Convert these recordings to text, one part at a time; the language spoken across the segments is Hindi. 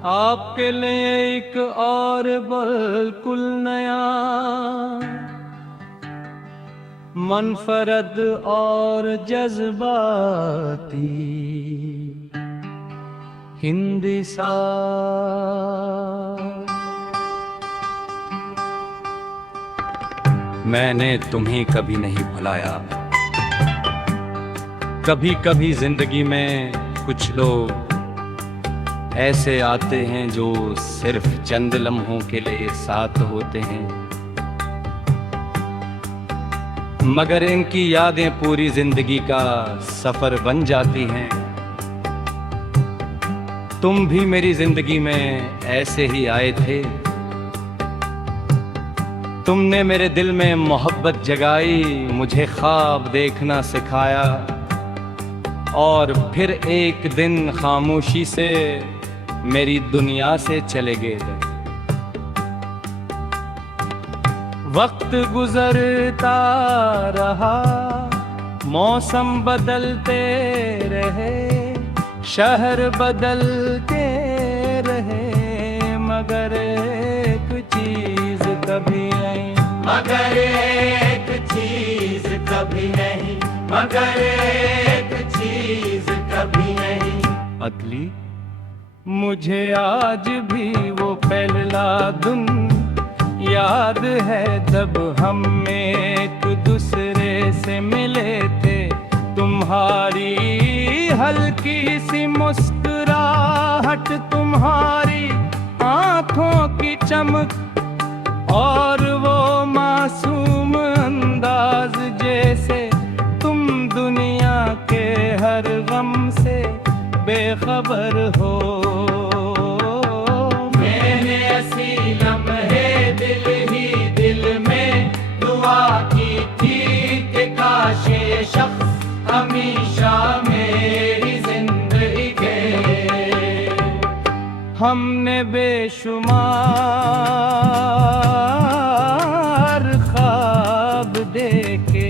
आपके लिए एक और बिल्कुल नया मनफरद और जज्बाती हिंदी सा। मैंने तुम्हें कभी नहीं भुलाया। कभी कभी जिंदगी में कुछ लोग ऐसे आते हैं जो सिर्फ चंद लम्हों के लिए साथ होते हैं, मगर इनकी यादें पूरी जिंदगी का सफर बन जाती हैं। तुम भी मेरी जिंदगी में ऐसे ही आए थे। तुमने मेरे दिल में मोहब्बत जगाई, मुझे ख्वाब देखना सिखाया, और फिर एक दिन खामोशी से मेरी दुनिया से चले गए। वक्त गुजरता रहा, मौसम बदलते रहे, शहर बदलते रहे, मगर एक चीज कभी नहीं, मगर एक चीज कभी नहीं, मगर एक चीज कभी नहीं। अदली मुझे आज भी वो पहला दिन याद है, जब हम एक दूसरे से मिले थे। तुम्हारी हल्की सी मुस्कुराहट, तुम्हारी आंखों की चमक, और वो मासूम अंदाज, जैसे तुम दुनिया के हर गम से बेखबर हो। मैंने ऐसी लम्हे दिल ही दिल में दुआ की थी कि काश ये शख्स हमेशा मेरी जिंदगी के। हमने बेशुमार ख्वाब देखे,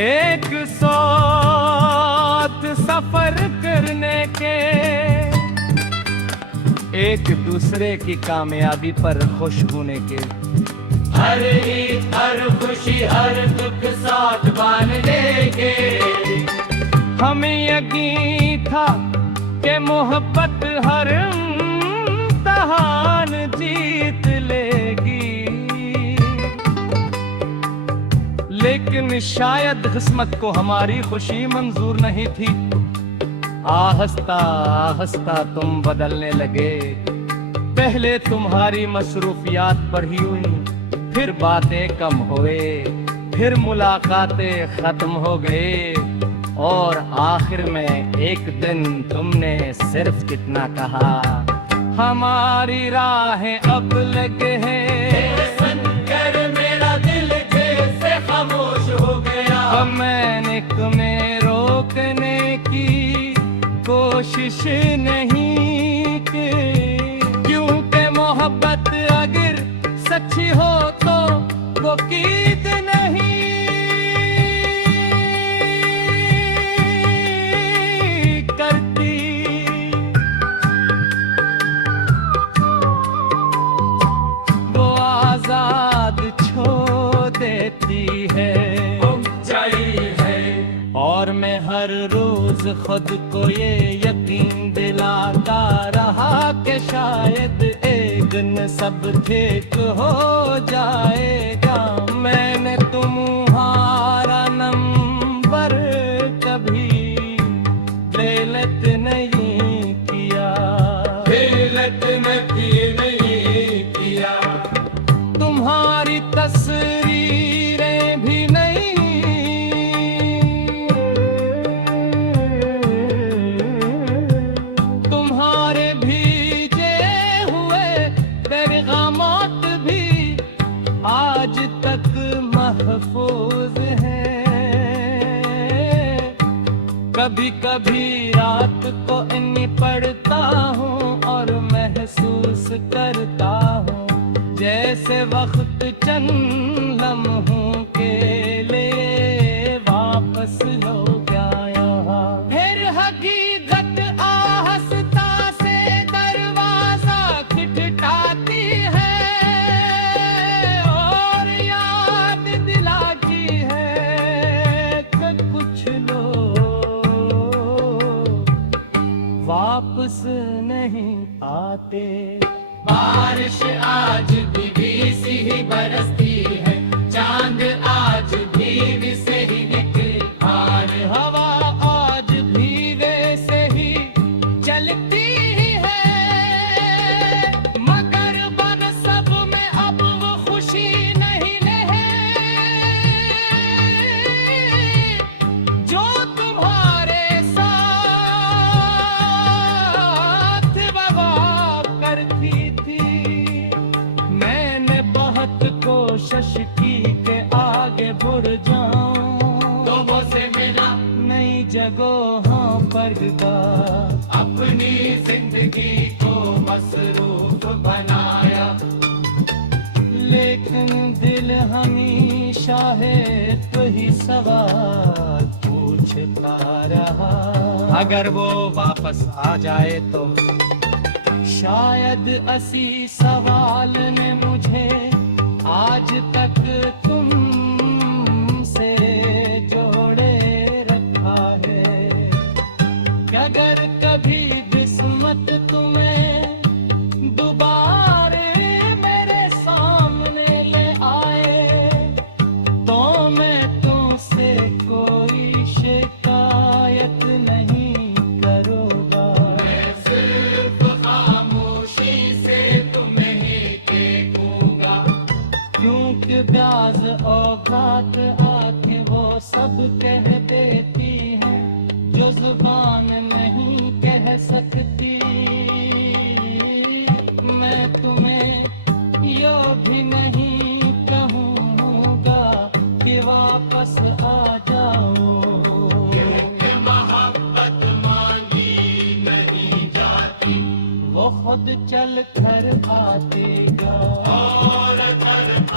एक साथ सफर करने के, एक दूसरे की कामयाबी पर खुश होने के। हर ईद हर खुशी हर दुख साथ बांधने के। हमें यकीन था कि मोहब्बत हर इम्तिहान जीत लेगी, लेकिन शायद किस्मत को हमारी खुशी मंजूर नहीं थी। आहिस्ता आहिस्ता तुम बदलने लगे। पहले तुम्हारी मसरूफियात बढ़ी हुई, फिर बातें कम हुए, फिर मुलाकातें खत्म हो गए, और आखिर में एक दिन तुमने सिर्फ कितना कहा, हमारी राहें अब लगे हैं। सुनकर मेरा दिल जैसे खामोश हो गया। मैंने तुम्हें रोकने की कोशिश नहीं की, क्योंकि मोहब्बत अगर सच्ची हो तो वो कीद नहीं करती। वो आजाद छोड़ देती है, और मैं हर रोज खुद को ये यकीन दिलाता रहा कि शायद एक दिन सब ठीक हो जाएगा। मैंने तुम्हारा नंबर कभी गलत नहीं किया, गलत नहीं किया। तुम्हारी तस्वीरें भी नहीं, तुम्हारे भीजे हुए पैगामात भी आज तक महफूज हैं। कभी कभी रात को इन्हीं पढ़ता हूँ और महसूस करता हूँ, जैसे वक्त चंद लम्हों के लिए वापस लो क्या यहाँ। फिर हकीकत आहिस्ता वापस नहीं आते। बारिश आज भी सी ही बरसती है, चांद आज भी से ही निकला है। हवा आज भी वैसे ही चलती ही है, मगर बन सब में अब वो खुशी नहीं है जो तुम्हारे साथ वफा करती थी। मैंने बहुत कोशिश की कि आगे बढ़ जाऊं, लोगों से मिला, नई जगहों पर गया, अपनी जिंदगी को मसरूफ बनाया। लेकिन दिल हमेशा है तो ही सवाल पूछता रहा। अगर वो वापस आ जाए तो शायद असी सवाल ने मुझे आज तक तुमसे जोड़े रखा है। अगर कभी किस्मत तुम्हें दोबारे मेरे सामने ले आए तो मैं तुमसे कोई शिकायत नहीं करूँगा। मैं सिर्फ खामोशी से तुम्हें ही देखूंगा, क्योंकि ब्याज औकात आंखें वो सब कह देती हैं जो जुबान नहीं कह सकती। मैं तुम्हें यो भी नहीं कहूँगा कि वापस आ जाओ, क्योंकि मोहब्बत मांगी नहीं जाती वो खुद चल कर आतेगा। और घर आ